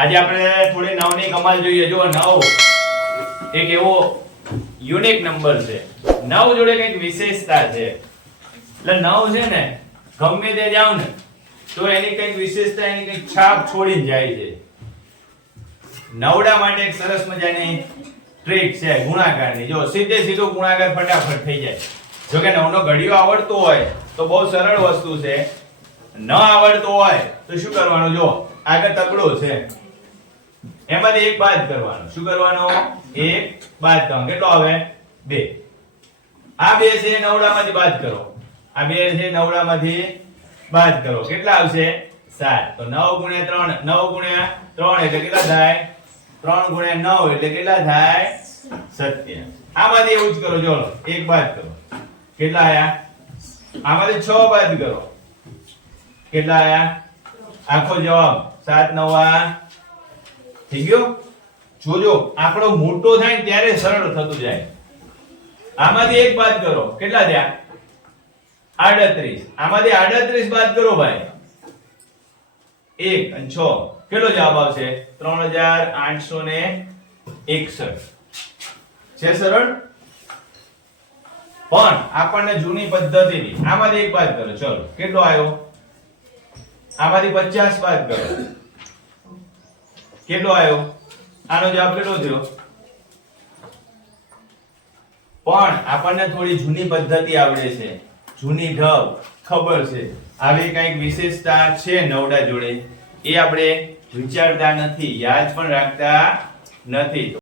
આજે આપણે થોડી 9 ની કમાલ જોઈએ. જો 9 એક એવો યુનિક નંબર છે. 9 જોડે કંઈક વિશેષતા છે. એટલે 9 છે ને ગમે તે જાવ ને તો એની કંઈક વિશેષતા, એની કંઈક છાપ છોડીને જાય છે. નવડા માટે એક સરસ મજાની ટ્રીક છે ગુણાકારની. જો સીધે સીધો ગુણાકાર ફટાફટ થઈ જાય. જો કે 9 નો ઘડિયો આવડતો હોય તો બહુ સરળ વસ્તુ છે. ન આવડતો હોય તો શું કરવાનું? જો આગળ તકડો છે, એમાંથી એક બાદ કરવાનો. શું કરવાનો? એક બાદ કરવાનો. કેટલો આવે? 2. આ 2 છે નવડામાંથી બાદ કરો. આ 2 છે નવડામાંથી બાદ કરો. કેટલા આવશે? 7. તો 9 ગુણ્યા 3, 9 ગુણ્યા 3 એટલે કેટલા થાય? 3 ગુણ્યા 9 એટલે કેટલા થાય? 27. આમાંથી એવું જ કરો. ચલો એક બાદ કરો. કેટલા આયા? આમાંથી 6 બાદ કરો. કેટલા આયા? આખો જવાબ 7 9 થઈ ગયો. જોજો આંકડો મોટો થાય ને ત્યારે સરળ થતું જાય. આમાંથી એક બાદ કરો. કેટલા થયા? 38. આમાંથી 38 બાદ કરો ભાઈ. 1 અને 6 કેટલો જવાબ આવશે? 3861. છે સરળ? પણ આપણને જૂની પદ્ધતિથી આમાંથી એક બાદ કરો. ચલો કેટલો આવ્યો? આમાંથી 50 બાદ કરો. કેટલો આવ્યો? આનો જવાબ કેટલો થયો? પણ આપણને થોડી જૂની પદ્ધતિ આવડે છે, જૂની ઢબ ખબર છે. આવી કંઈક વિશેષતા છે નવડા જોડે, એ આપણે વિચારતા નથી, યાદ પણ રાખતા નથી.